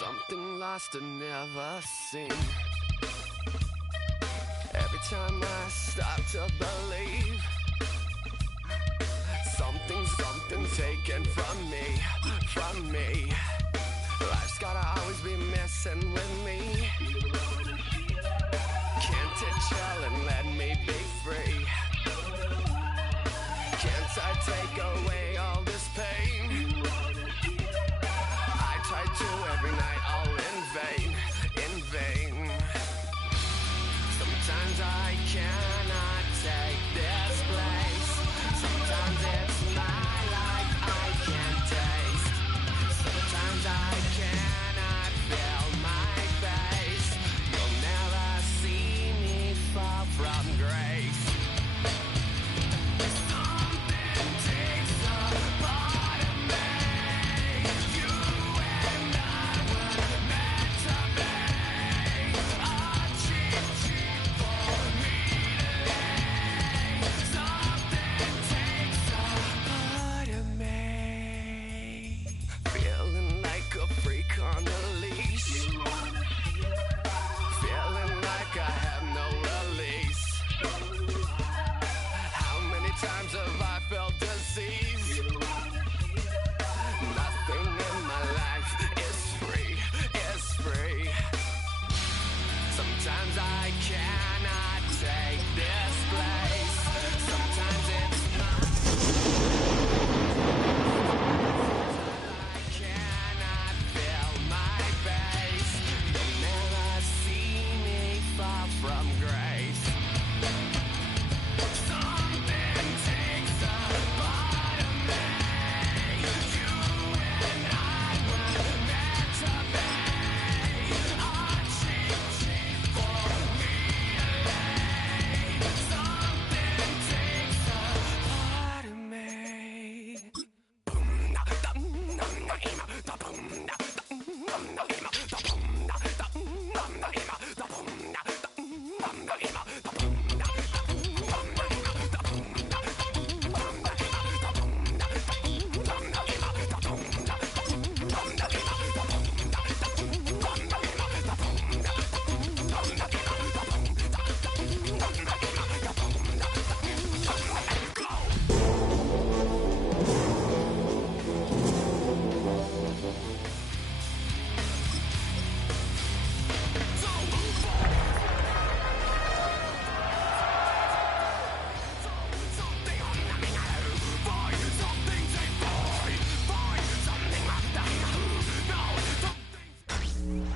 Something lost and never seen. Every time I start to believe, something taken from me. Life's gotta always be messing with me. Can't it chill and let me be free? Can't I take away all this pain? I try to every night, all in vain. Sometimes I cannot take this place. Sometimes it's my life I can't taste. Sometimes I cannot feel my face. You'll never see me fall from grace. Something takes a part of me. You and I were meant to be. A cheap for me to lay. Something takes a part of me. Feeling like a freak on a leash. Feeling like I have no release. How many times have I felt disease? Nothing in my life is free. Sometimes I cannot take this place. Sometimes it's I cannot feel my face. You'll never see me fall from grace. Something takes a part of me. You and I were meant to be. A cheap for me to lay. Something takes a part of me.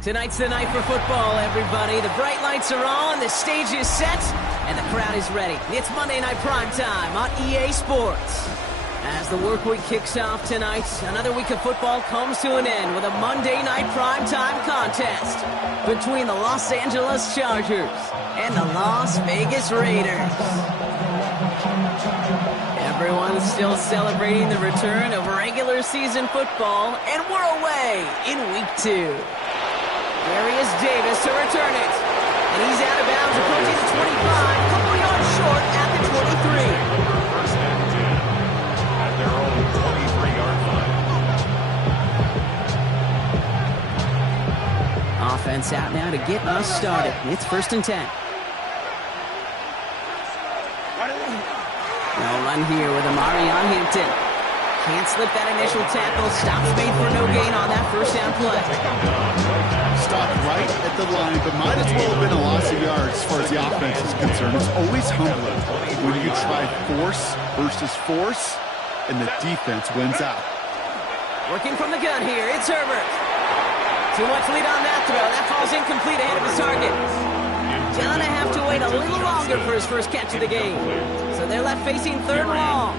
Tonight's the night for football, everybody. The bright lights are on, the stage is set, and the crowd is ready. It's Monday Night Primetime on EA Sports. As the work week kicks off tonight, another week of football comes to an end with a Monday Night Primetime contest between the Los Angeles Chargers and the Las Vegas Raiders. Everyone's still celebrating the return of regular season football, and we're away in week 2. There is Davis to return it. And he's out of bounds, approaching the 25, a couple yards short at the 23. First and 10 at their own 23-yard line. Offense out now to get us started. It's 1st and 10. No run here with Amarion Hampton. Can't slip that initial tackle. Stops made for no gain on that first down play. Stopped right at the line, but might as well have been a loss of yards as far as the offense is concerned. It's always humbling when you try force versus force, and the defense wins out. Working from the gun here, it's Herbert. Too much lead on that throw. That falls incomplete ahead of his target. Gonna have to wait a little longer for his first catch of the game. So they're left facing 3rd and long.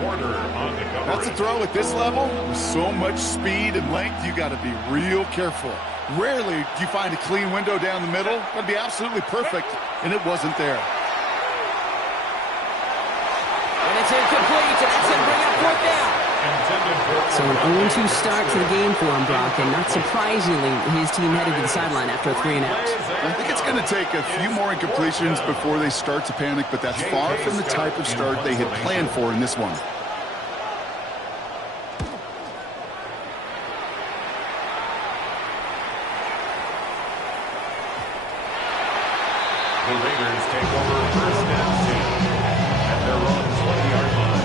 That's a throw at this level. With so much speed and length, you got to be real careful. Rarely do you find a clean window down the middle. That'd be absolutely perfect, and it wasn't there. And it's incomplete, and that's going to bring up 4th down. So an 0-2 start to the game for him, Brock, and not surprisingly, his team headed to the sideline after a 3 and out. I think it's going to take a few more incompletions before they start to panic, but that's far from the type of start they had planned for in this one. The Raiders take over first and 10 at their own 20-yard line.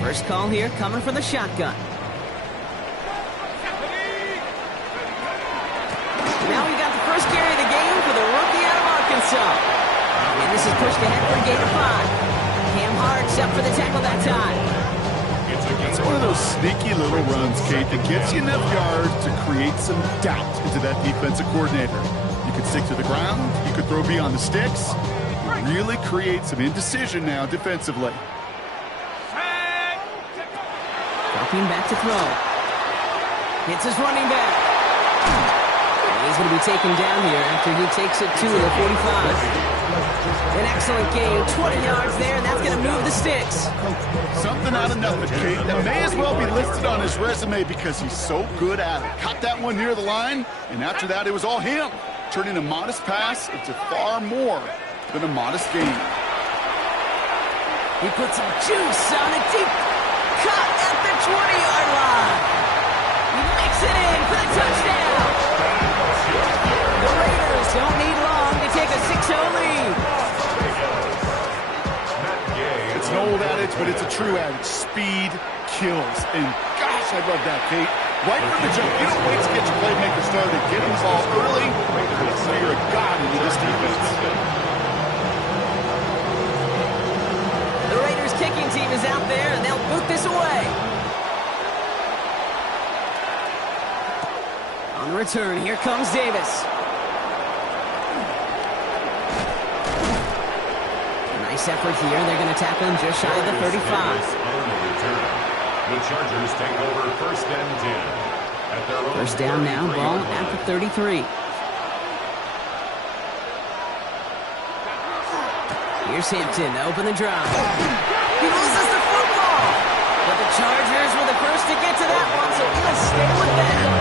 First call here coming from the shotgun. Now we got the first carry of the game for the rookie out of Arkansas. And this is pushed ahead for a gain of 5. Cam Hart's up for the tackle that time. It's one of those sneaky little runs, Kate, that gets you enough yards to create some doubt into that defensive coordinator. You could stick to the ground. You could throw beyond the sticks. You really create some indecision now defensively. Dropping back to throw. Hits his running back. And he's going to be taken down here after he takes it to the 45. An excellent game. 20 yards there, and that's going to move the sticks. Something out of nothing, Kate, that may as well be listed on his resume because he's so good at it. Caught that one near the line, and after that, it was all him, turning a modest pass into far more than a modest game. He put some juice on a deep cut at the 20-yard line. He makes it in for the touchdown. The Raiders don't need long to take a 6-0 lead. It's an old adage, but it's a true adage. Speed kills. And gosh, I love that, Kate. Right from the jump. You don't wait to get your playmaker started. Get him the ball early. So you're a god into this defense. The Raiders kicking team is out there, and they'll boot this away. On the return, here comes Davis. Nice effort here. They're going to tackle him just shy of the 35. The Chargers take over first and 10 at their own. First down now, ball at the 33. Here's Hampton to open the drive. He loses the football. But the Chargers were the first to get to that one, so he'll stay with them.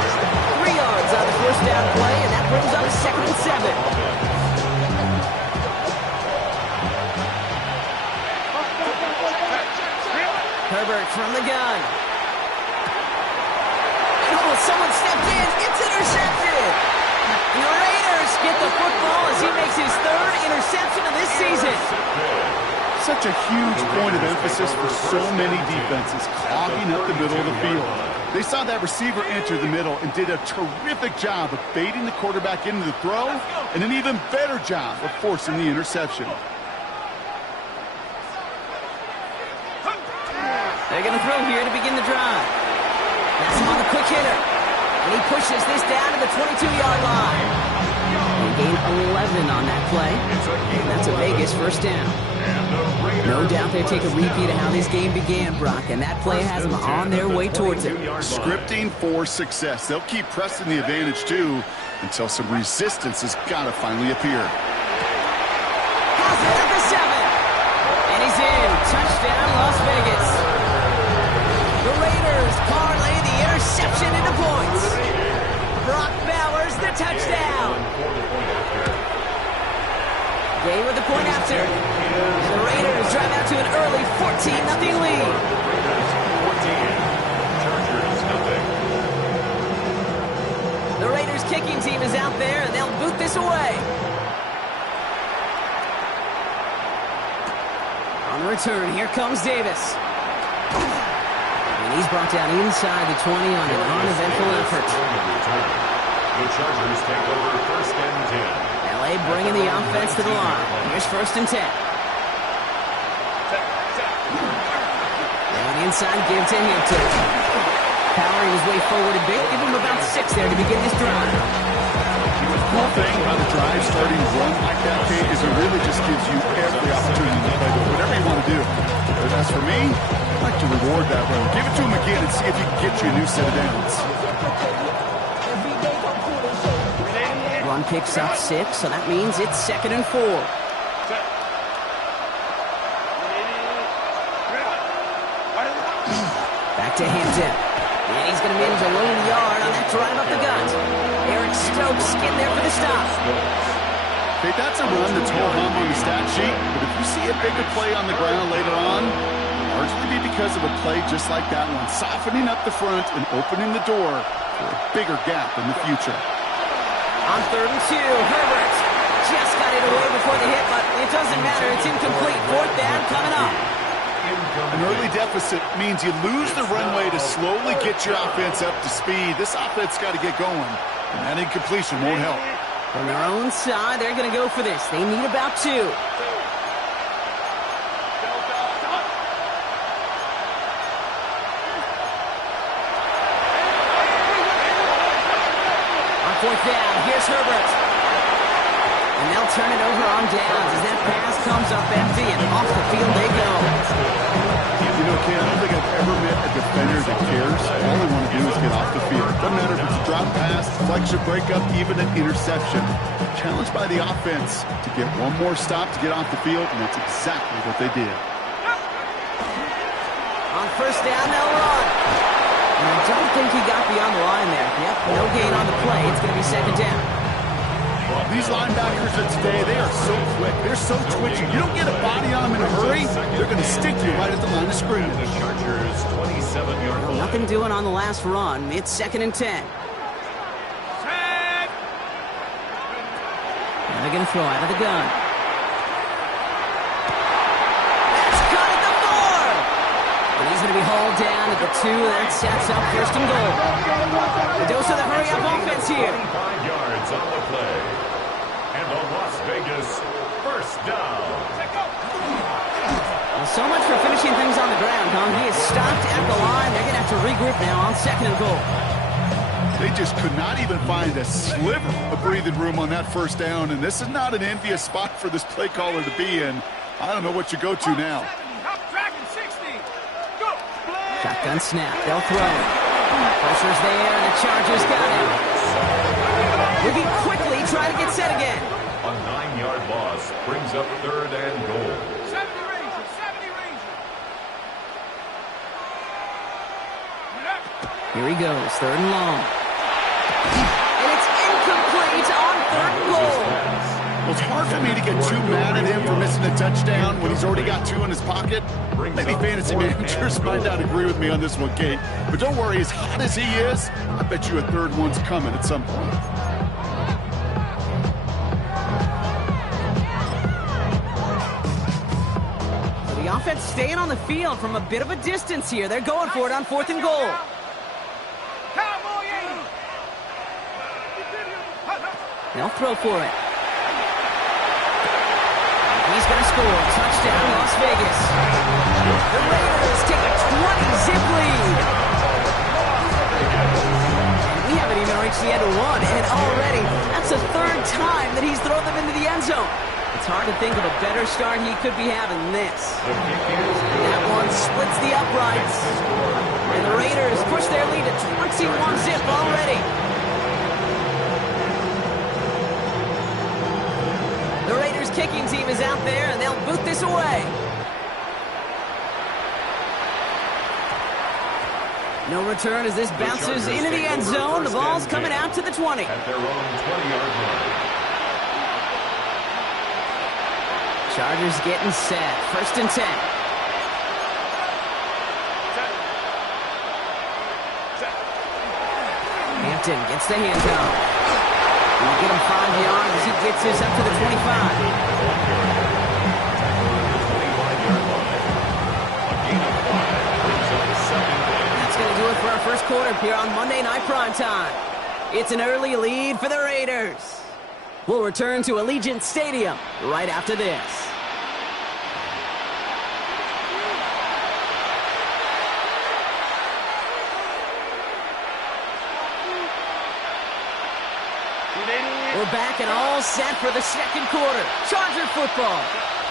3 yards on the first down play, and that brings up 2nd and 7. Herbert from the gun. Oh, someone stepped in. It's intercepted. The Raiders get the football as he makes his 3rd interception of this season. Such a huge point of emphasis for so many defenses, clogging up the middle of the field. They saw that receiver enter the middle and did a terrific job of baiting the quarterback into the throw, and an even better job of forcing the interception. They're going to throw here to begin the drive. That's him on the quick hitter. And he pushes this down to the 22-yard line. They gain 11 on that play. And that's a Vegas first down. No doubt they take a repeat of how this game began, Brock, and that play has them on their way towards it. Scripting for success. They'll keep pressing the advantage, too, until some resistance has got to finally appear. Has it at the 7. And he's in. Touchdown, Las Vegas. The Raiders parlay the interception into points. Brock Bowers, the touchdown. Gay with the point after. The Raiders drive out to an early 14-0 lead. 14, Chargers 0. The Raiders kicking team is out there, and they'll boot this away. On the return, here comes Davis. And he's brought down inside the 20 on an uneventful effort. The Chargers take over first and 10. LA bringing the offense to the line. Here's 1st and 10. And inside, give to Hampton. Powering his way forward a bit. Give him about 6 there to begin this drive. The whole thing about a drive starting run like that, Kate, is it really just gives you every opportunity to play with whatever you want to do. But as for me, I'd like to reward that run. Give it to him again and see if he can get you a new set of downs. Run picks up 6, so that means it's 2nd and 4. Back to Hampton. And he's going to manage a lone yard on that drive up the gut. Aaron Stokes getting there for the stop. Okay, that's a run that's ho-hum on the stat sheet, but if you see a bigger play on the ground later on, it'll largely be because of a play just like that one, softening up the front and opening the door for a bigger gap in the future. On 3rd and 2, Herbert just got it away before the hit, but it doesn't matter. It's incomplete. 4th down coming up. An early deficit means you lose the runway to slowly get your offense up to speed. This offense got to get going, and that incompletion won't help. From their own side, they're going to go for this. They need about 2. On 4th down, here's Herbert. And they'll turn it over on downs as that pass comes up empty, and off the field they go. You know, Ken, I don't think I've ever met a defender that cares. All they want to do is get off the field. Doesn't matter if it's a drop pass, deflection, breakup, even an interception. Challenged by the offense to get one more stop to get off the field, and that's exactly what they did. On 1st down, they'll run. And I don't think he got beyond the line there. Yep, no gain on the play. It's going to be 2nd down. These linebackers of today, they are so quick. They're so twitchy. You don't get a body on them in a hurry, they're going to stick you right at the line of scrimmage. The Chargers 27-yard line. Nothing doing on the last run. It's 2nd and 10. And they're going to throw out of the gun. That's cut at the 4. And he's going to be hauled down at the 2. That sets up 1st and goal. The dose of the hurry-up offense here. 25 yards on the play. And the Las Vegas 1st down. Well, so much for finishing things on the ground, huh? He is stopped at the line. They're going to have to regroup now on 2nd and goal. They just could not even find a sliver of breathing room on that 1st down, and this is not an envious spot for this play caller to be in. I don't know what you go to now. Shotgun snap. They'll throw. Pressure's there, and the Chargers got him. Moving quickly, try to get set again. A 9-yard loss brings up 3rd and goal. 70 Rangers, 70 Rangers. Here he goes, 3rd and long. And it's incomplete on 3rd and goal. Well, it's hard for me to get too mad at him for missing a touchdown when he's already got 2 in his pocket. Maybe fantasy managers might not agree with me on this one, Kate. But don't worry, as hot as he is, I bet you a 3rd one's coming at some point. The offense staying on the field from a bit of a distance here. They're going for it on 4th and goal. They'll throw for it. He's going to score. Touchdown, Las Vegas. The Raiders take a 20-zip lead. We haven't even reached the end of 1, and already that's the 3rd time that he's thrown them into the end zone. It's hard to think of a better start he could be having than this. That one splits the uprights. And the Raiders push their lead to 21-zip already. The Raiders kicking team is out there, and they'll boot this away. No return as this bounces into the end zone. The ball's coming out to the 20. At their own 20-yard line. Chargers getting set. 1st and 10. Hampton gets the handoff. He'll get him 5 yards as he gets this up to the 25. That's going to do it for our 1st quarter here on Monday Night Primetime. It's an early lead for the Raiders. We'll return to Allegiant Stadium right after this. We're back and all set for the 2nd quarter. Charger football.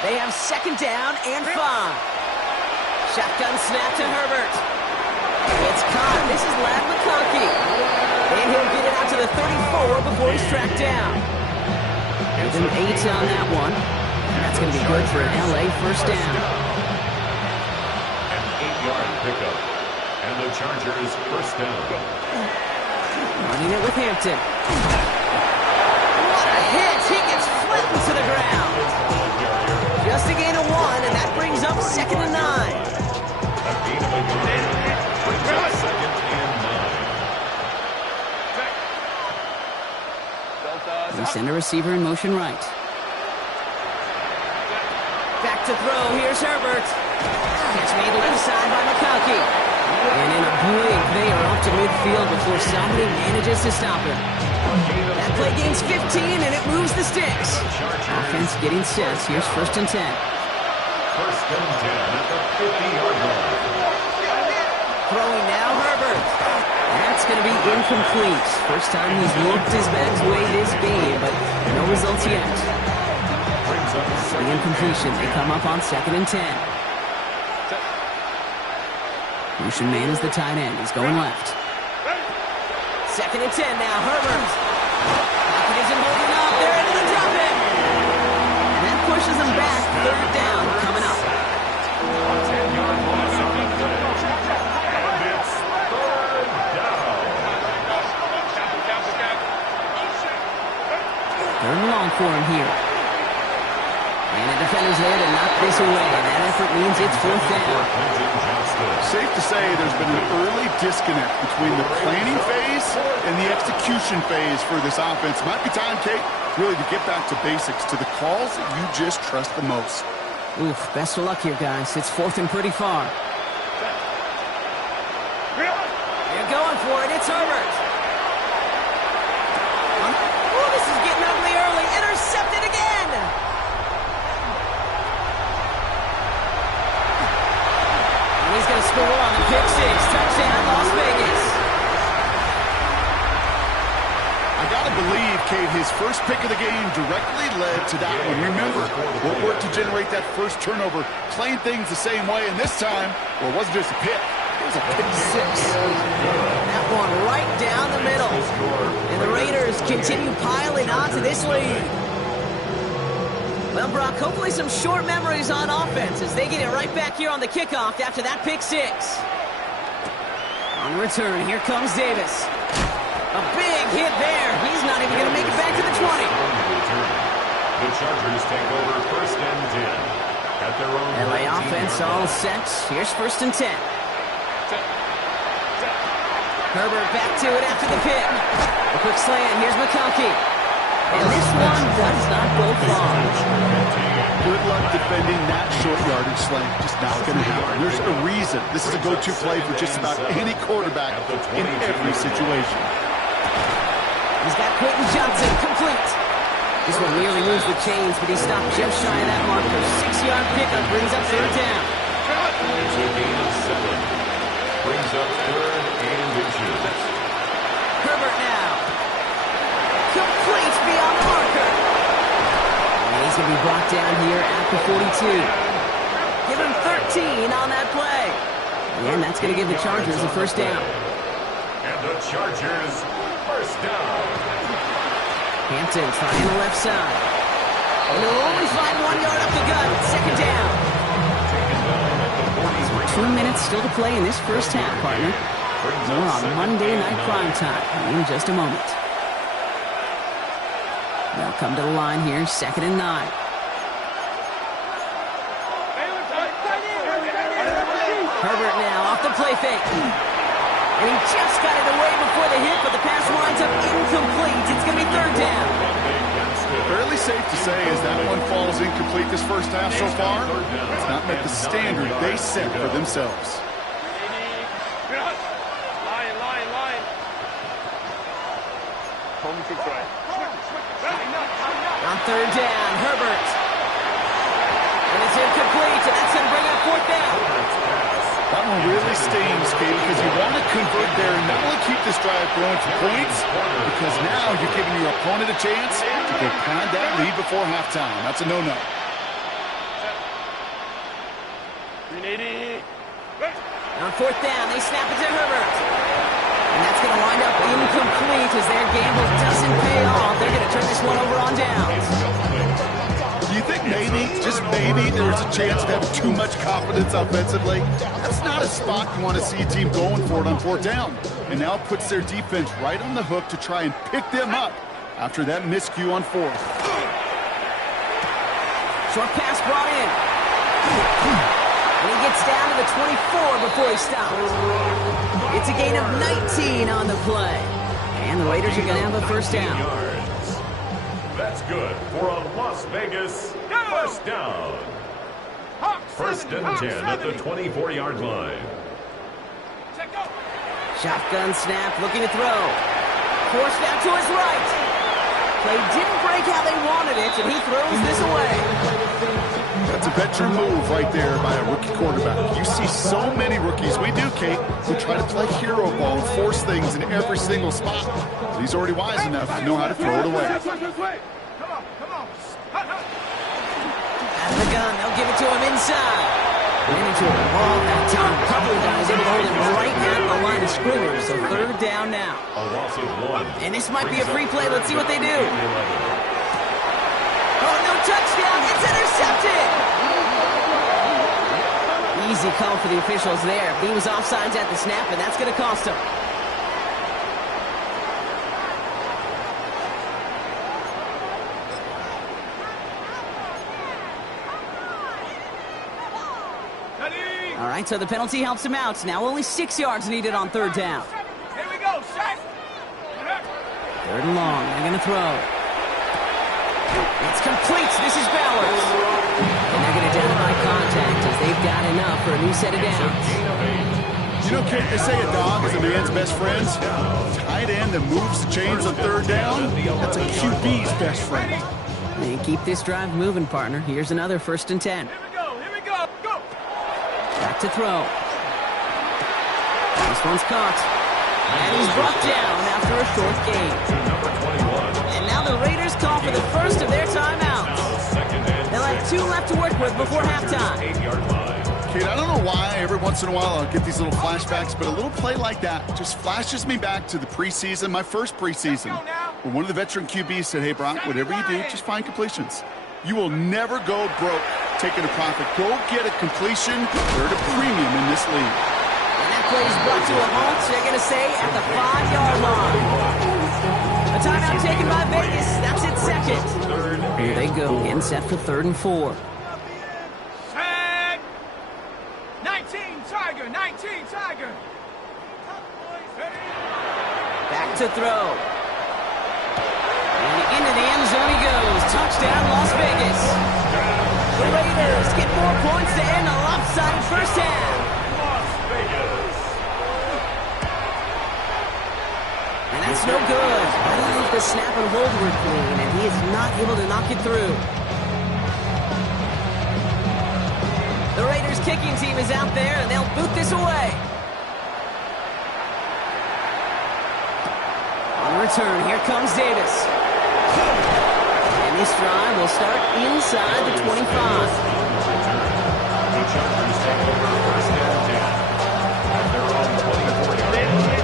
They have 2nd down and 5. Shotgun snap to Herbert. It's caught. This is Ladd McConkey. And he'll get it out to the 34 before he's tracked down. Give him 8 on that one. And that's going to be good for an LA 1st down. An 8-yard pickup. And the Chargers 1st down. Running it with Hampton. What a hit! He gets flattened to the ground. Just a gain of 1, and that brings up 2nd and 9. A gain of 1 brings up 2nd and 9. They send a receiver in motion right. Back to throw. Here's Herbert. Catch made left side by McConkey. And in a blink, they are up to midfield before somebody manages to stop him. That play gains 15, and it moves the sticks. Offense getting set. Here's 1st and 10. 1st and 10 at the 50-yard line. Throwing now, Herbert. That's going to be incomplete. First time he's looked his bag's way this game, but no results yet. Brings up The incompletion. They come up on 2nd and 10. Motion man is the tight end. He's going left. 2nd and 10 now. Herbert. Pocket isn't holding up. They're into the drop in. And that pushes them back. 3rd down coming up. a 10-yard loss on the play. And it's 3rd down. 3rd and long for him here. And the defender's there to knock this away. And that effort means it's 4th down. Safe to say there's been an early disconnect between the planning phase and the execution phase for this offense. Might be time, Kate, really to get back to basics, to the calls that you just trust the most. Oof, best of luck here, guys. It's 4th and pretty far. They're going for it. It's Herbert. Oh, this is getting ugly early. Intercepted again. And he's going to score on the pick 6. Touchdown, Las Vegas. I got to believe, Kate, his first pick of the game directly led to that one. Remember, what worked to generate that first turnover, playing things the same way, and this time, well, it wasn't just a pick. It was a pick 6. That one right down the middle. And the Raiders continue piling on to this lead. Well, Brock, hopefully some short memories on offense as they get it right back here on the kickoff after that pick 6. On return, here comes Davis. A big hit there. He's not even going to make it back to the 20. The Chargers take over 1st and 10 at their own LA offense all set. Here's 1st and 10. Herbert back to it after the pick. A quick slant. Here's McConkey. And this one does not go far. Good luck defending that short yardage slant. Just not going to happen. There's a reason. This is a go-to play for just about any quarterback in every situation. He's got Quentin Johnson complete. This one nearly moves the chains, but he stopped just shy of that marker. 6-yard pickup brings up 3rd down. It's a gain of 7. Brings up 3rd and inches. Herbert now. Complete beyond the marker. And he's going to be brought down here at the 42. Give him 13 on that play. And that's going to give the Chargers a 1st down. And the Chargers, 1st down. Hampton trying the left side. And he'll only find 1 yard up the gut. 2nd down. 2 minutes still to play in this first half, partner. More on Monday Night Primetime in just a moment. They'll come to the line here, 2nd and 9. Herbert now off the play fake. And he just got it away before the hit, but the pass winds up incomplete. It's going to be 3rd down. Fairly safe to say as that one falls incomplete this first half so far, it's not met the standard they set for themselves. On 3rd down, Herbert. And it's incomplete, and that's going to bring up 4th down. That one really stings, Kate, because you want to convert there and not only keep this drive going for points, because now you're giving your opponent a chance to go pad that lead before halftime. That's a no-no. On 4th down, they snap it to Herbert. And that's going to wind up incomplete as their gamble doesn't pay off. They're going to turn this one over on downs. Do you think maybe, just maybe, there's a chance of having too much confidence offensively? That's not a spot you want to see a team going for it on 4th down. and now puts their defense right on the hook to try and pick them up after that miscue on fourth. Short pass brought in. And he gets down to the 24 before he stops. It's a gain of 19 on the play. And the Raiders are going to have a first down. Yards. That's good for a Las Vegas first down. First and 10 at the 24-yard line. Shotgun snap, looking to throw. Forced out to his right. Play didn't break how they wanted it, and he throws this away. That's a veteran move right there by a rookie quarterback. You see so many rookies, we do, Kate, who try to play hero ball and force things in every single spot. But he's already wise enough to know how to throw it away. Out of the gun, they'll give it to him inside. Ran into a wall that time. Couple of guys able to hold him right at the line of scrimmage, so third down now. A loss of 1. And this might be a free play. Let's see what they do. Oh, no touchdown. It's intercepted. Easy call for the officials there. He was offsides at the snap, and that's going to cost him. All right, so the penalty helps him out. Now only 6 yards needed on third down. Here we go, Shaq. Third and long. They're going to throw. It's complete. This is Bowers. And they're going to down by contact as they've got enough for a new set of downs. You know, Kate, they say a dog is a man's best friend. Tight end that moves the chains on third down, that's a QB's best friend. They keep this drive moving, partner. Here's another first and 10. Here we go, go. Back to throw. This one's caught. And he's brought down after a short gain. And now the Raiders call for the first of their timeouts. They'll have 2 left to work with before halftime. Kate, I don't know why every once in a while I'll get these little flashbacks, but a little play like that just flashes me back to the preseason, my first preseason, where one of the veteran QBs said, hey, Brock, whatever you do, just find completions. You will never go broke taking a profit. Go get a completion. They're at a premium in this league. And that play is brought to a halt, they're going to say, at the 5-yard line. A timeout taken by Vegas. That's its second. Here they go, getting set for 3rd and 4. Shaq. 19 Tiger, 19 Tiger. Back to throw. And into the end zone he goes. Touchdown, Las Vegas. The Raiders get 4 points to end a lopsided first half. Las Vegas. And that's no good. I don't think the snap and hold were clean, and he is not able to knock it through. The Raiders kicking team is out there, and they'll boot this away. On return, here comes Davis. And this drive will start inside the 25.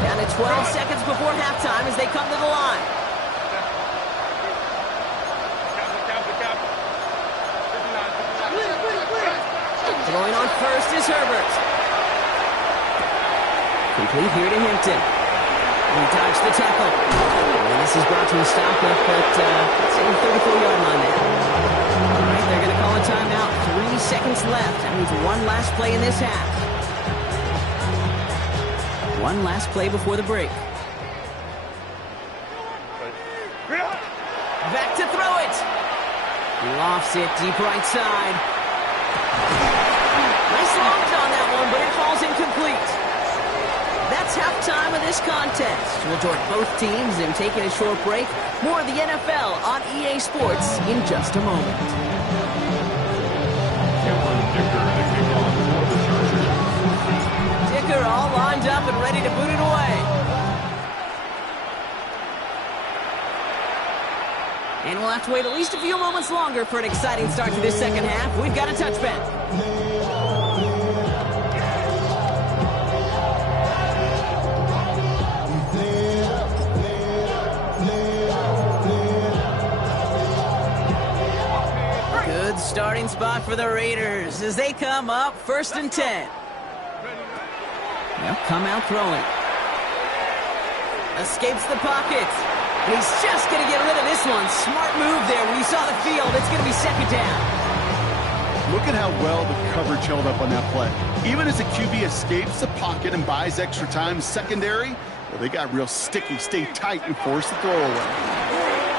Down to 12 seconds before halftime as they come to the line. Going on first is Herbert. Complete here to Hampton. He dodged the tackle. And this is brought to a stop at the 34-yard line there. All right, they're going to call a timeout. 3 seconds left. That means one last play in this half. One last play before the break. Back to throw it. Lofts it deep right side. Nice launch on that one, but it falls incomplete. That's halftime of this contest. We'll join both teams in taking a short break. More of the NFL on EA Sports in just a moment. Dicker all lined up and ready to boot it away. And we'll have to wait at least a few moments longer for an exciting start to this second half. We've got a touchback. Good starting spot for the Raiders as they come up 1st and 10. They'll come out throwing. Escapes the pocket. And he's just going to get rid of this one. Smart move there. When you saw the field, it's going to be second down. Look at how well the coverage held up on that play. Even as the QB escapes the pocket and buys extra time secondary, well, they got real sticky, stay tight, and force the throwaway.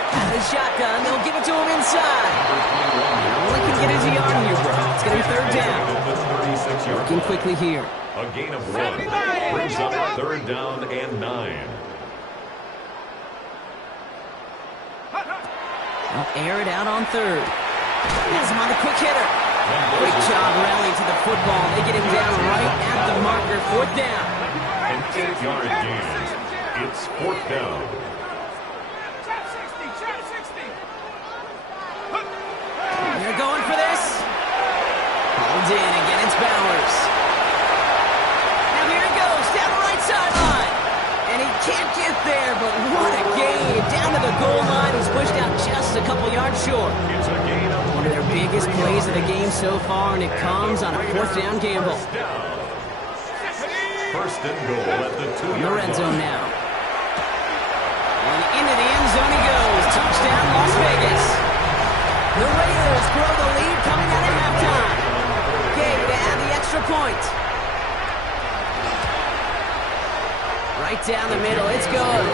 Out of the shotgun, they'll give it to him inside. Only can get his yard here, bro. It's going to be third down. Working quickly here. A gain of 1 brings up third down and 9. They'll air it out on third. Has him on the quick hitter. Great job rallying to the football. They get him down right at the marker. Fourth down. An 8-yard gain. It's fourth down. Trap 60. They're going for this. Pulled in. Again, it's Bowers. Now here he goes. Down the right sideline. And he can't get there, but what a game. Down to the goal line. He's pushed out just a couple yards short. It's a gain of One of their biggest plays of the game so far, and it comes on a fourth down gamble. First and goal at the 2-yard In the red zone line. now. And into the end zone he goes. Touchdown, Las Vegas. The Raiders grow the lead coming out of halftime. Gabe to add the extra point. Right down the middle, it's good.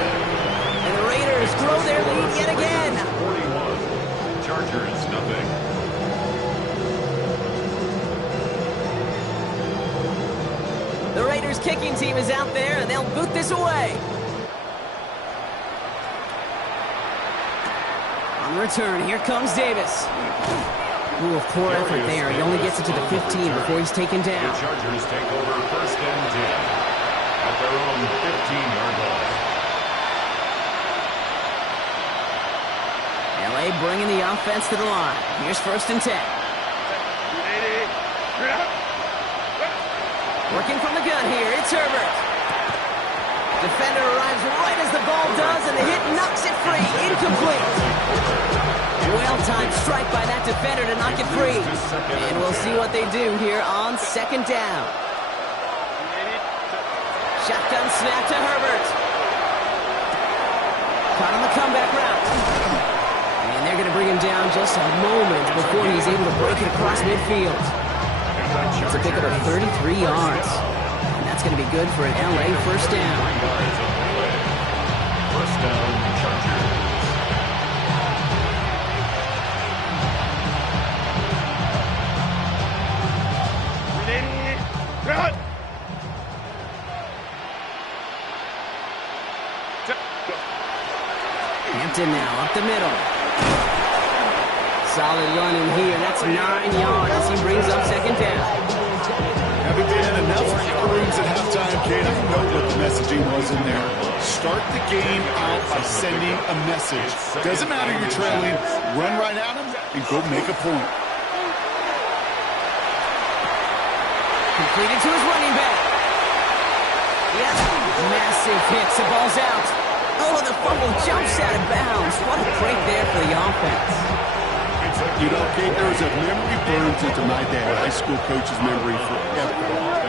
And the Raiders grow their lead yet again. 41. Chargers nothing. The Raiders kicking team is out there, and they'll boot this away. On return, here comes Davis. Ooh, a poor effort there. He only gets it to the 15 before he's taken The down. Chargers take over first and 10 at their own 15-yard line. LA bringing the offense to the line. Here's first and 10. Working from the gun here, it's Herbert. Defender arrives right as the ball does, and the hit knocks it free. Incomplete. Well-timed strike by that defender to knock it free. And we'll see what they do here on second down. Shotgun snap to Herbert. Caught on the comeback route. And they're going to bring him down just a moment before he's able to break it across midfield. It's a pickup of 33 yards. And that's going to be good for an LA first down. First down, Chargers. Hampton now up the middle. Solid run in here. That's 9 yards as he brings up second down. Having been in enough locker rooms at halftime, Kate, I know what the messaging was in there. Start the game out by sending a message. Doesn't matter you're trailing, run right at them and go make a point. Completed to his running back. Yes, massive hits. The ball's out. Oh, the fumble jumps out of bounds. What a break there for the offense. You know, Kate, there was a memory burns into my dad, high school coach's memory forever.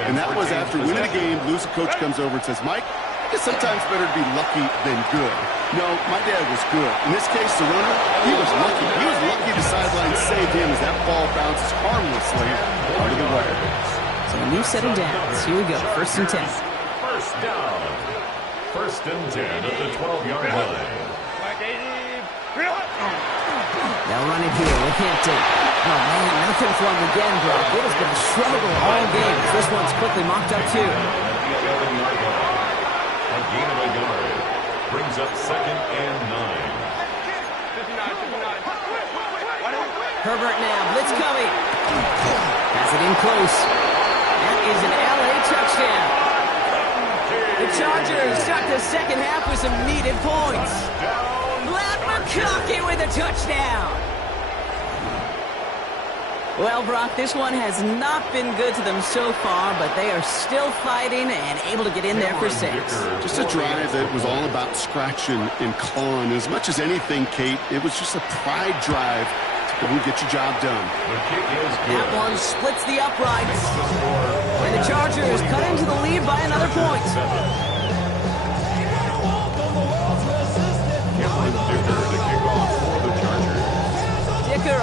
And that was after winning a game, losing coach comes over and says, Mike, it's sometimes better to be lucky than good. No, my dad was good. In this case, the runner, he was lucky. He was lucky the sideline saved him as that ball bounces harmlessly out of the way. So a new set of downs. Here we go. First and 10. First down. First and 10 at the 12-yard line. They'll run it here with Hampton. Oh, man, nothing for him again, Brock. It has been a struggle all game. This one's quickly mocked up, too. At the 11-yard line. A gain of a yard. Brings up second and 9. Herbert now. Blitz coming. Has it in close. That is an LA touchdown. The Chargers start the second half with some needed points. Glad McConkey with a touchdown. Well, Brock, this one has not been good to them so far, but they are still fighting and able to get in there for 6. Just a drive that was all about scratching and clawing. As much as anything, Kate, it was just a pride drive to go and get your job done. The kick is That good. one splits the uprights. And the Chargers cut into the lead by another point.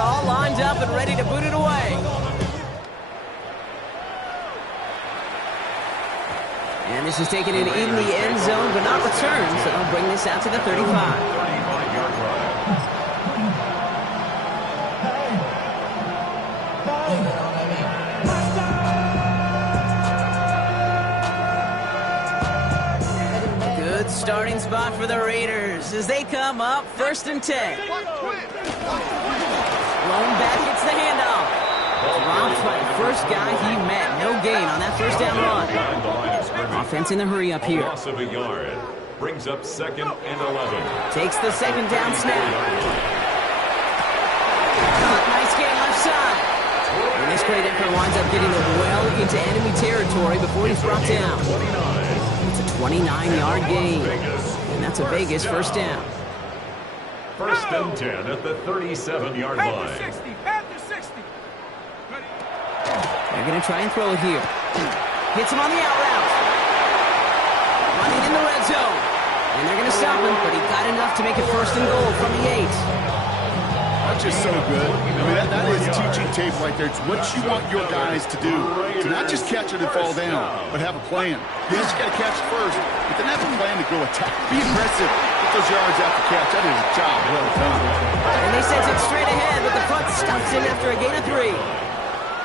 all lined up and ready to boot it away. And this is taken in the end zone, but not returned, so they'll bring this out to the 35. 35-yard line. Good starting spot for the Raiders as they come up 1st and 10. Lone back gets the handoff. Dropped by the first guy he met. No gain on that first down run. Offense in the hurry up here. Loss of a yard. Brings up 2nd and 11. Takes the second down snap. Nice gain left side. And this great effort winds up getting him well into enemy territory before he's brought down. It's a 29-yard gain. And that's a Vegas first down. 1st and 10 at the 37-yard line. Panther 60. They're going to try and throw it here. Hits him on the out route. Running in the red zone. And they're going to stop him, but he got enough to make it 1st and goal from the 8. That's just so good. I mean, that is teaching tape right there. It's what you want your guys to do. To not just catch it and fall down, but have a plan. Yes, you got to catch it first, but then have a plan to go attack. Be aggressive. Get those yards after catch. That is a job well done. And they send it straight ahead, but the front stops him after a gain of 3.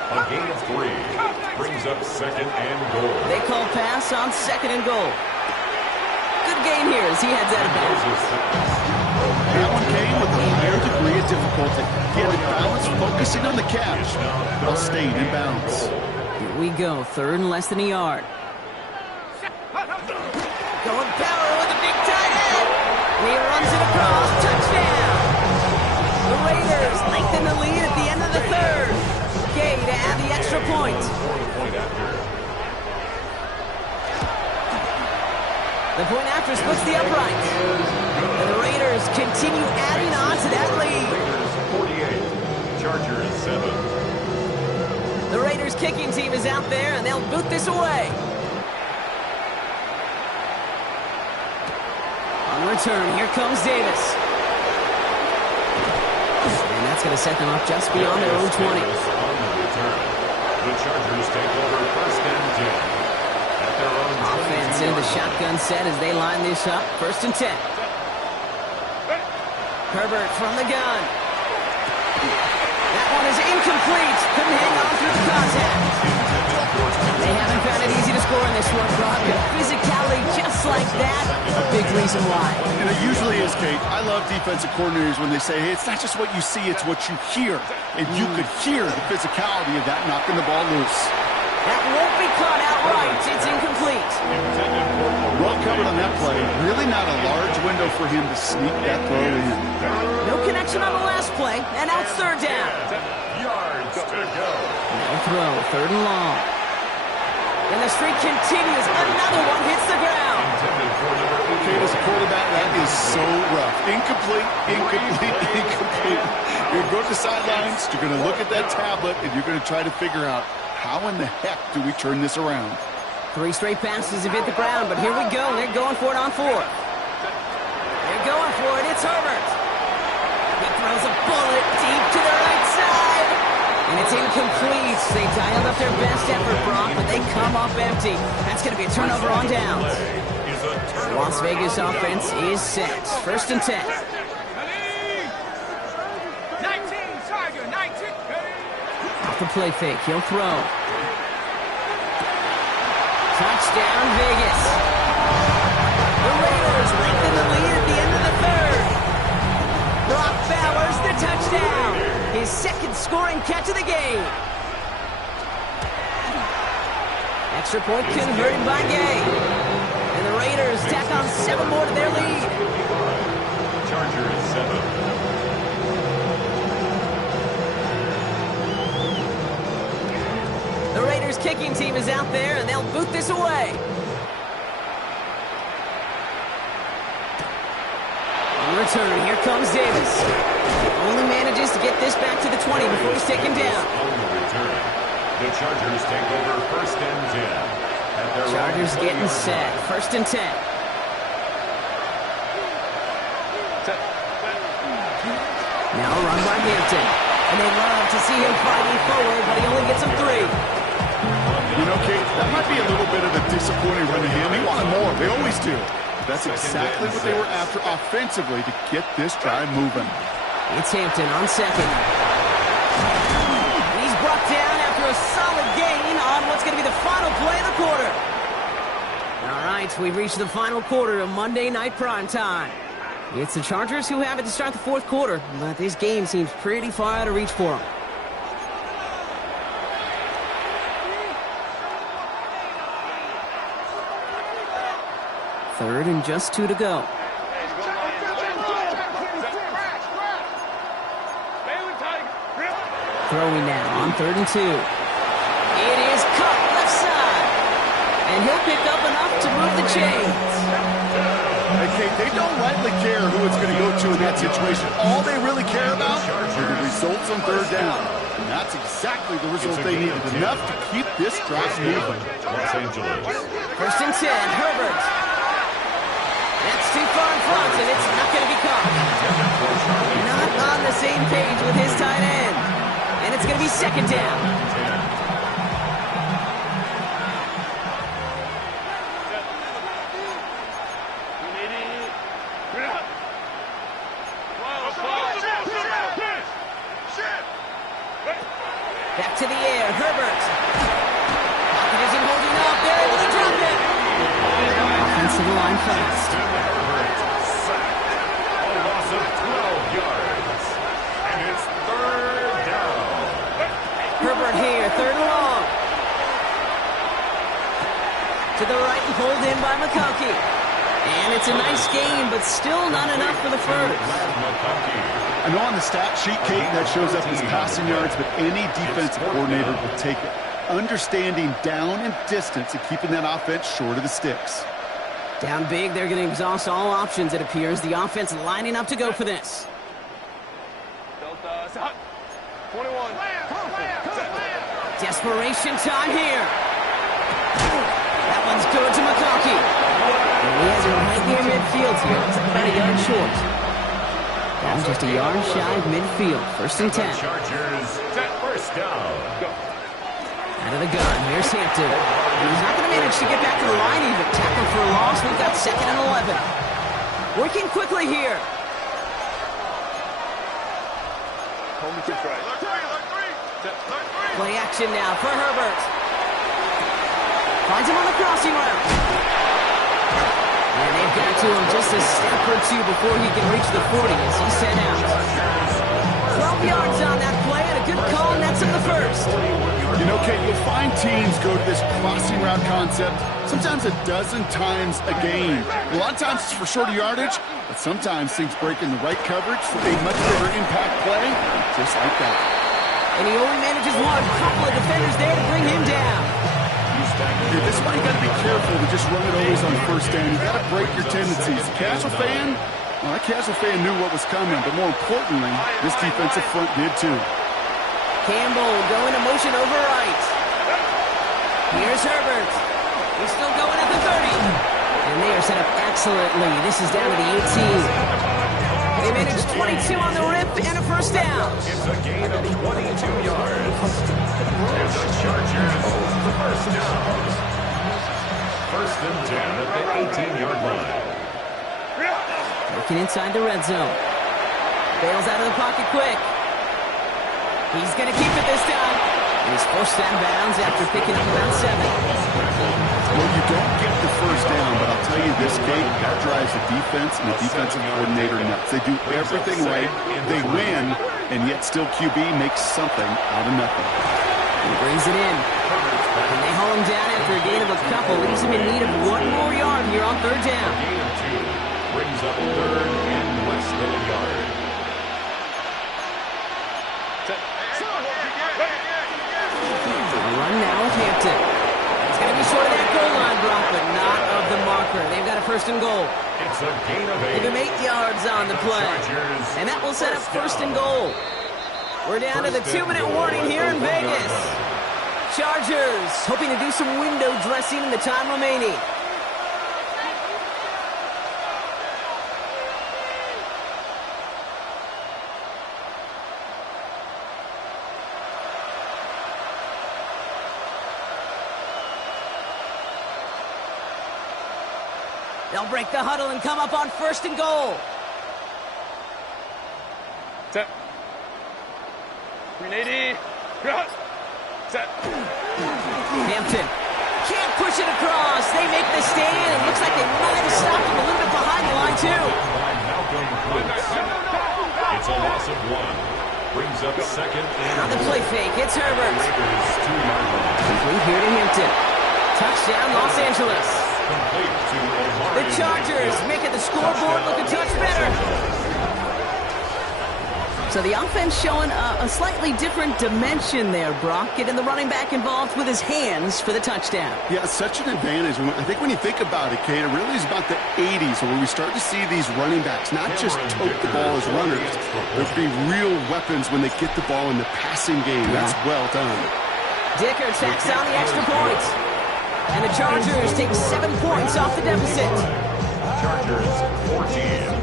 A gain of 3. Brings up 2nd and goal. They call pass on 2nd and goal. Good gain here as he heads out of bounds. That one came with a higher degree of difficulty. He had to balance focusing on the catch while staying in bounds. Here we go, 3rd and less than a yard. Going power with a big tight end. And he runs it across. Touchdown. The Raiders lengthen the lead at the end of the 3rd. Gay to add the extra point. The point after splits the upright. And the Raiders continue adding on to that lead. Raiders 48, Chargers 7. The Raiders kicking team is out there, and they'll boot this away. On return, here comes Davis. And that's going to set them up just beyond their own 20. On the return, the Chargers take over 1st and 10. At their own Offense in the shotgun set as they line this up. 1st and 10. Herbert from the gun. That one is incomplete. Couldn't hang on through the contact. They haven't found it easy to score in this one, Brock. Physicality just like that, a big reason why. And it usually is, Kate. I love defensive coordinators when they say, hey, it's not just what you see, it's what you hear. And you could hear the physicality of that knocking the ball loose. That won't be caught outright. It's incomplete. Well covered on that play. Really not a large window for him to sneak that throw in. No connection on the last play, and now it's 3rd down. yards to go. No throw, 3rd and long. And the streak continues. Another one hits the ground. Kate, as a quarterback, that is so rough. Incomplete, incomplete, incomplete. You're going to the sidelines, you're going to look at that tablet, and you're going to try to figure out, how in the heck do we turn this around? 3 straight passes have hit the ground, but here we go. They're going for it on 4th. They're going for it. It's Herbert. He throws a bullet deep to the right side. And it's incomplete. They dialed up their best effort, Brock, but they come up empty. That's going to be a turnover on downs. Las Vegas offense is set. 1st and 10. 19, Tiger, 19. Off the play fake. He'll throw. Touchdown, Vegas. The Raiders lengthen the lead at the end of the 3rd. Brock Bowers, the touchdown. His 2nd scoring catch of the game. Extra point converted by Gay. And the Raiders tack on 7 more to their lead. Chargers 7. The Raiders kicking team is out there, and they'll boot this away. On return, here comes Davis. Only manages to get this back to the 20 before he's taken down. On the return, the Chargers take over 1st and 10. At their Chargers own getting 20-yard set. line. 1st and 10. Now a run by Hampton. And they love to see him fighting forward, but he only gets them 3. You know, Kate, that might be a little bit of a disappointing run to him. He wanted more. They always do. That's exactly what they were after offensively to get this drive moving. It's Hampton on second. He's brought down after a solid gain on what's going to be the final play of the quarter. All right, we've reached the final quarter of Monday Night Primetime. It's the Chargers who have it to start the fourth quarter, but this game seems pretty far out of reach for them. Third and just 2 to go. Throwing now on 3rd and 2. It is cut left side. And he'll pick up enough to move the chains. Hey, Kate, they don't rightly care who it's going to go to in that situation. All they really care about are the results on 3rd down. And that's exactly the result they needed. Enough to keep this drive moving. Los Angeles. 1st and 10, Herbert. That's too far in front, and it's not going to be caught. Not on the same page with his tight end. And it's going to be 2nd down. Back to the air, Herbert. Pocket isn't holding up. They're able to drop it. Offensive line fast. Herbert sacked. A loss of 12 yards. And it's 3rd down. Herbert here, 3rd and long. To the right and pulled in by McConkey. And it's a nice game, but still not enough for the first. I know on the stat sheet, Kate, that shows up as passing yards, but any defensive coordinator will take it. Understanding down and distance and keeping that offense short of the sticks. Down big, they're going to exhaust all options, it appears. The offense lining up to go for this. 21. Desperation time here. That one's good to McConkey. And he has it right near midfield here. It's about a yard short. Down just a yard shy of midfield. 1st and 10. Chargers, 1st down. Out of the gun, here's Hampton. He's not going to manage to get back to the line even. Tackle for a loss. We've got 2nd and 11. Working quickly here. Play action now for Herbert. Finds him on the crossing route. And they've got to him just a step or 2 before he can reach the 40 as he's sent out. 12 yards on that play and a good call, and that's in the first. You know, Kate, you'll find teams go to this crossing route concept sometimes a dozen times a game. A lot of times it's for shorter yardage, but sometimes things break in the right coverage for a much bigger impact play, just like that. And he only manages one. A couple of defenders there to bring him down. Yeah, this is why you got to be careful to just run it always on 1st down. You got to break your tendencies. The casual fan, well, that casual fan knew what was coming, but more importantly, this defensive front did too. Campbell going to motion over right. Here's Herbert. He's still going at the 30. And they are set up excellently. This is down to the 18. They managed 22 on the rip and a 1st down. It's a gain of 22 yards. And the Chargers, 1st down. 1st and 10 at the 18-yard line. Working inside the red zone. Bails out of the pocket quick. He's going to keep it this time. And he's forced out of bounds after picking up around 7. Well, you don't get the 1st down, but I'll tell you this, Kate, that drives the defense and the defensive coordinator nuts. They do everything right, they win, and yet still QB makes something out of nothing. He brings it in. And they haul him down after a gain of a couple. Leaves him in need of 1 more yard here on 3rd down. Gain of 2 brings up 3rd and less than a yard. A run now with Hampton. It's going to be short of that goal line, Brock, but not of the marker. They've got a 1st and goal. It's a gain of 8. Give him 8 yards on the play. And that will set up 1st and goal. We're down to the 2-minute warning here in Vegas. Chargers hoping to do some window dressing in the time remaining. They'll break the huddle and come up on 1st and goal. Set. 380. Set. Hampton can't push it across. They make the stand. It looks like they might have stopped him a little bit behind the line, too. By Malcolm Brooks. It's a loss of 1. Brings up 2nd and On the play fake, it's Herbert. Raiders 2-yard line. Complete here to Hampton. Touchdown, Los Angeles. Complete to Omari. The Chargers making the scoreboard look a touch better. So the offense showing a slightly different dimension there, Brock. Getting the running back involved with his hands for the touchdown. Yeah, such an advantage. I think when you think about it, Kate, it really is about the 80s where we start to see these running backs not just tote the ball as runners. There'll be real weapons when they get the ball in the passing game. That's well done. Dicker tacks down the extra point. And the Chargers take 7 points off the deficit. Chargers 14.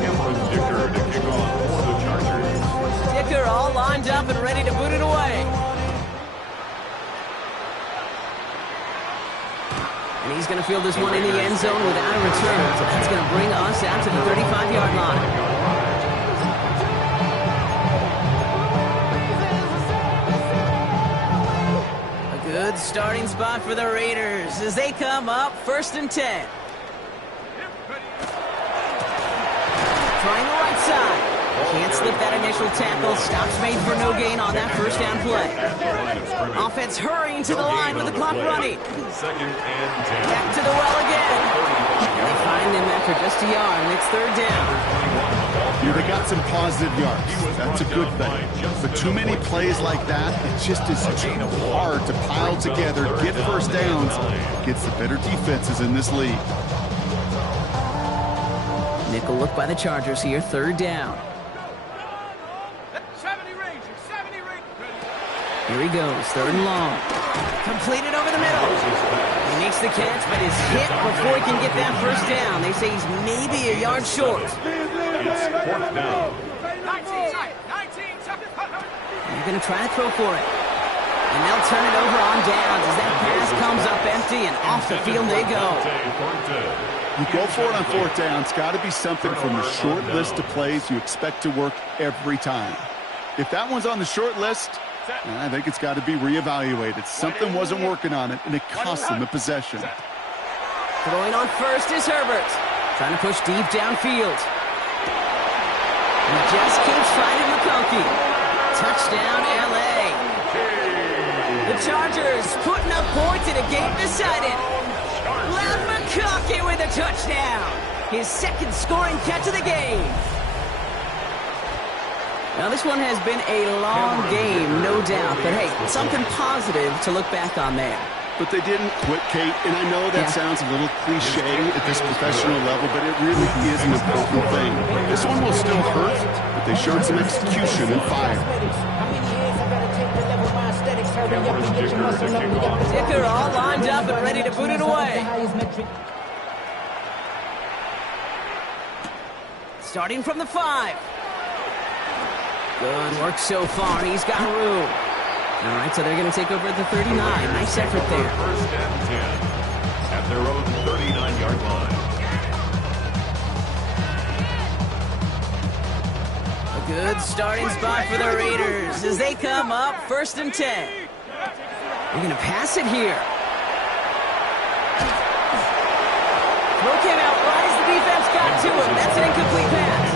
Cameron Dicker to kick off for the Chargers. Dicker all lined up and ready to boot it away. And he's going to field this one in the end zone without a return. So that's going to bring us out to the 35-yard line. Good starting spot for the Raiders as they come up 1st and 10. Trying the right side. Can't slip that initial tackle. Stops made for no gain on that 1st down play. Offense hurrying to the line with the clock running. 2nd and 10. Back to the well again. They find him after just a yard, and it's 3rd down. Yeah, they got some positive yards. That's a good thing. But too many plays like that, it just is too hard to pile together, get 1st downs, gets the better defenses in this league. Nickel look by the Chargers here, 3rd down. 70 Rangers, 70 Rangers. Here he goes, 3rd and long. Completed over the middle. He makes the catch, but is hit before he can get that 1st down. They say he's maybe a yard short. It's 4th down. 19 seconds, 19 seconds. They're going to try to throw for it. And they'll turn it over on downs as that pass comes up empty, and off the field they go. You go for it on 4th down. It's got to be something from the short list of plays you expect to work every time. If that one's on the short list, I think it's got to be reevaluated. Something wasn't working on it, and it cost them the possession. Throwing on 1st is Herbert. Trying to push deep downfield. He just keeps finding McConkey. Touchdown, L.A. The Chargers putting up points in a game decided. Loud McConkey with a touchdown. His 2nd scoring catch of the game. Now, this one has been a long game, no doubt. But, hey, something positive to look back on there. But they didn't quit, Kate, and I know that sounds a little cliche at this professional level, but it really is an important thing. This one will still hurt, but they showed some execution and fire. Dicker all lined up and ready to boot it away. Starting from the 5. Good work so far. He's got room. All right, so they're going to take over at the 39. Nice effort there. 1st and 10 at their own 39-yard line. A good starting spot for the Raiders as they come up 1st and 10. They're going to pass it here. Throw came out right as the defense got to him. That's an incomplete pass.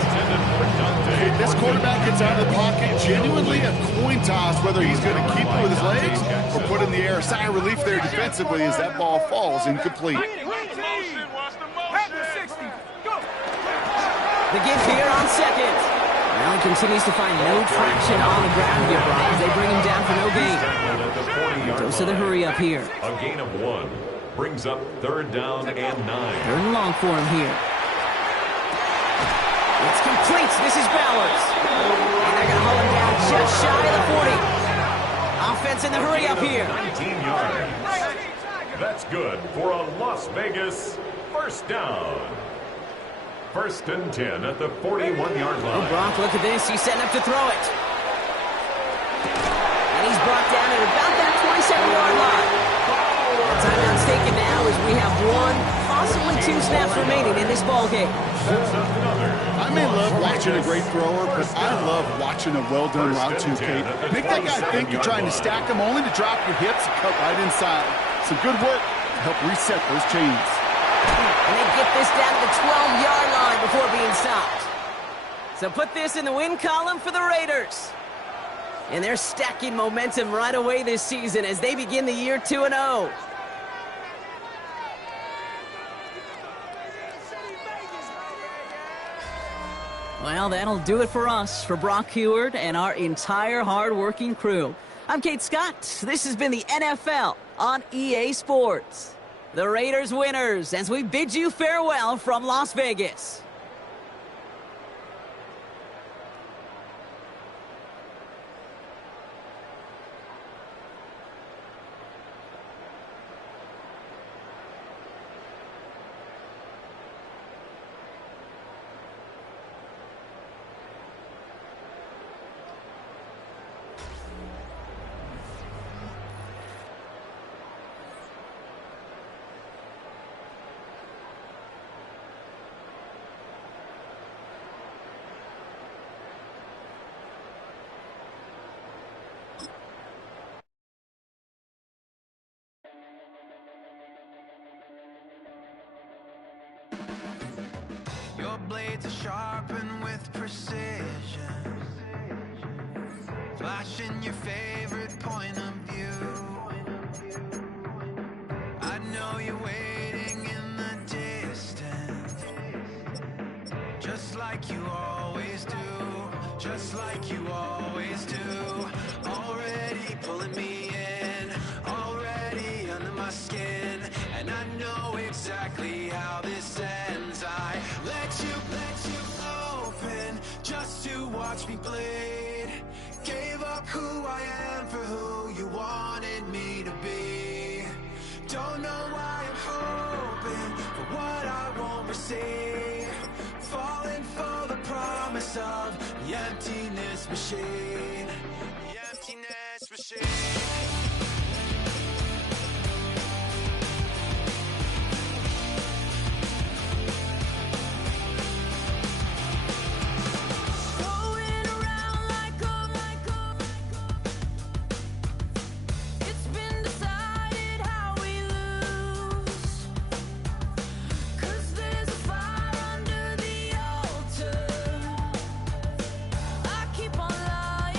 This quarterback gets out of the pocket, genuinely a coin toss whether he's going to keep it with his legs or put in the air. Sigh of relief there defensively as that ball falls incomplete. The give here on 2nd. Now he continues to find no traction on the ground here, Brian. They bring him down for no gain. Goes to the hurry up here. A gain of 1 brings up 3rd down and 9. 3rd and long for him here. It's complete. This is Bowers. And they're going to hold him down just shy of the 40. Offense in the hurry up here. 19 yards. That's good for a Las Vegas 1st down. 1st and 10 at the 41-yard line. Oh, Brock, look at this. He's setting up to throw it. And he's brought down at about that 27-yard line. The timeout's taken now as we have 1, possibly 2 snaps remaining in this ball game. I may love watching a great thrower, but I love watching a well-done route too, Kate. Make that guy think you're trying to stack him only to drop your hips and cut right inside. Some good work to help reset those chains. And they get this down to the 12-yard line before being stopped. So put this in the win column for the Raiders. And they're stacking momentum right away this season as they begin the year 2-0. Well, that'll do it for us, for Brock Huard and our entire hard-working crew. I'm Kate Scott. This has been the NFL on EA Sports. The Raiders winners as we bid you farewell from Las Vegas. Your blades are sharpened with precision, flashing your favorite point of view. I know you're waiting in the distance, just like you always do, just like you always do. Already pulling me in, already under my skin, and I know exactly how this ends. I let you open just to watch me bleed. Gave up who I am for who you wanted me to be. Don't know why I'm hoping for what I won't receive. Falling for the promise of the emptiness machine. The emptiness machine. Keep on lying.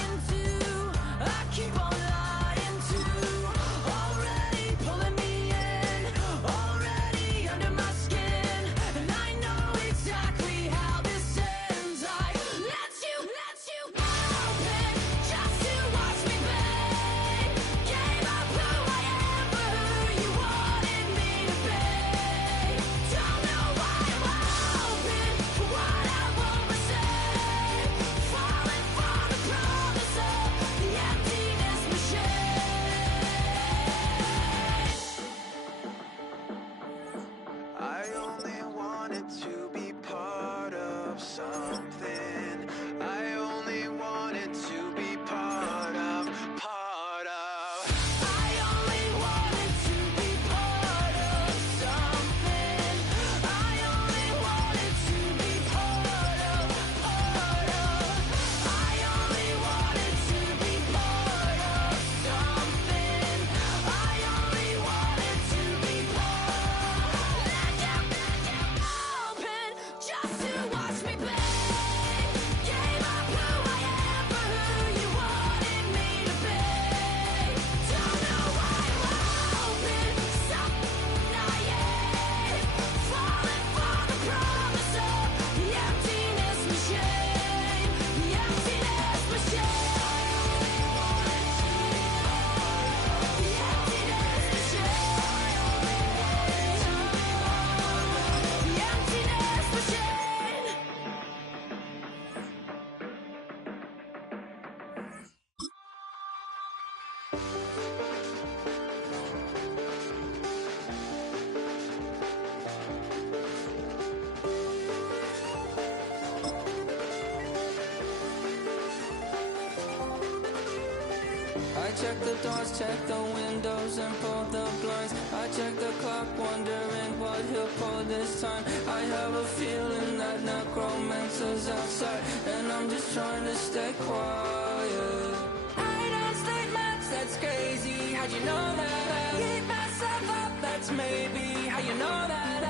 check the doors, check the windows, and pull the blinds. I check the clock, wondering what he'll pull this time. I have a feeling that necromancer's outside, and I'm just trying to stay quiet. I don't sleep much, that's crazy. How'd you know that? I keep myself up, that's maybe how you know that.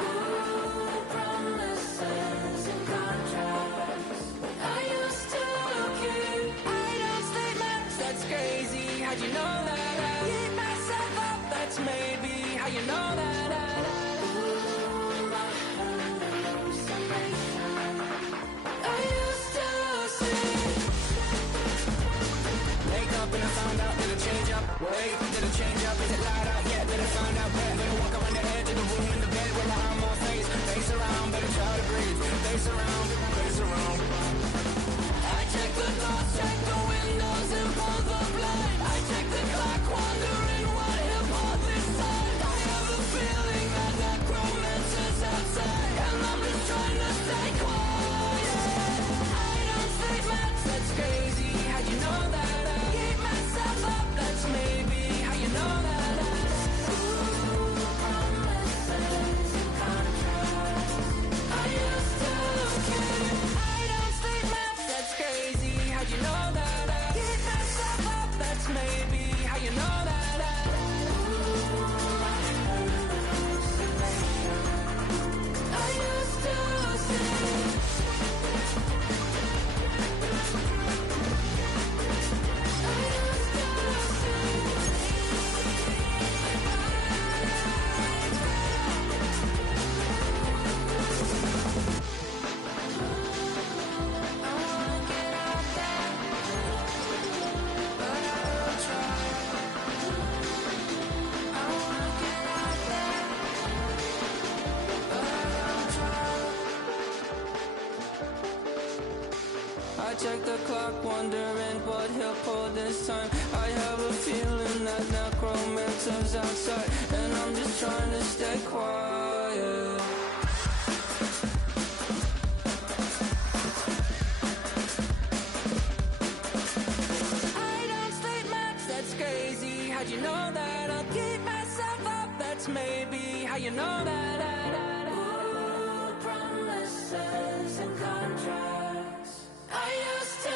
Ooh, promises and contracts. I used to keep. I don't sleep much, that's crazy. How'd you know that? I keep myself up, that's maybe how you know that. Ooh, my hallucination. I used to see. Wake up and I found out, did it change up? Wait, did it change up? Is it light out? Yeah, did it find out? Better walk around the edge of the room in the bed with my arm on face. Face around, better try to breathe. Face around, face around. I check the doors, check the windows, and pull the blind. I check the clock, wondering what he'll pull this time. I have a feeling that necromancer's outside, and I'm just trying to stay quiet. I don't sleep much, that's crazy. How'd you know that? I keep myself up, that's maybe how you know that. Ooh, promises and contracts. I used to keep. I don't sleep much, that's crazy. How'd you know that? I keep myself up, that's maybe how you know that. Ooh, my hallucination. I used to see. I check the clock, wondering what he'll pull this time. I have a feeling that necromancer's outside, and I'm just trying to stay quiet. I don't sleep much, that's crazy. How'd you know that? I'll keep myself up, that's maybe how you know that. Ooh, promises and contracts. I used to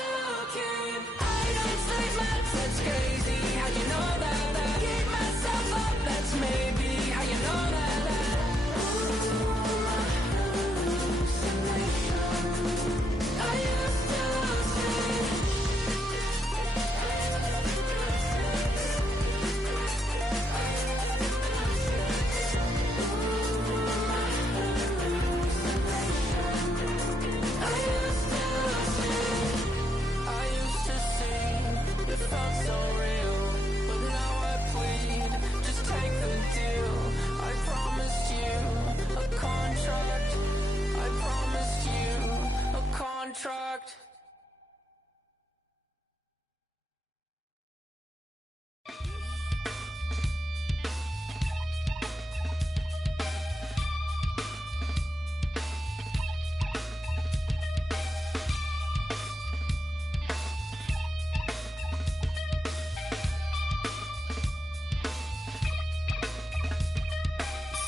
keep. I don't sleep much, that's crazy. How'd you know that? I keep myself up, that's maybe how you know that. Ooh, my hallucination. I used to see. Contract.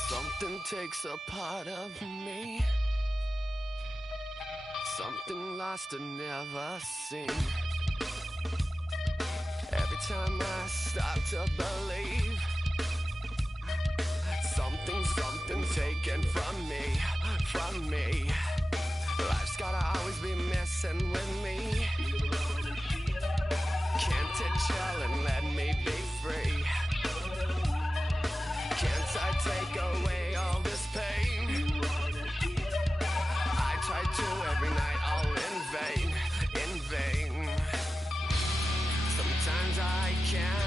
Something takes a part of me. Something lost and never seen. Every time I start to believe, something's taken from me. Life's gotta always be messing with me. Can't it chill and let me be free? Can't I take away all this pain? I try to every night, all in vain. Sometimes I can't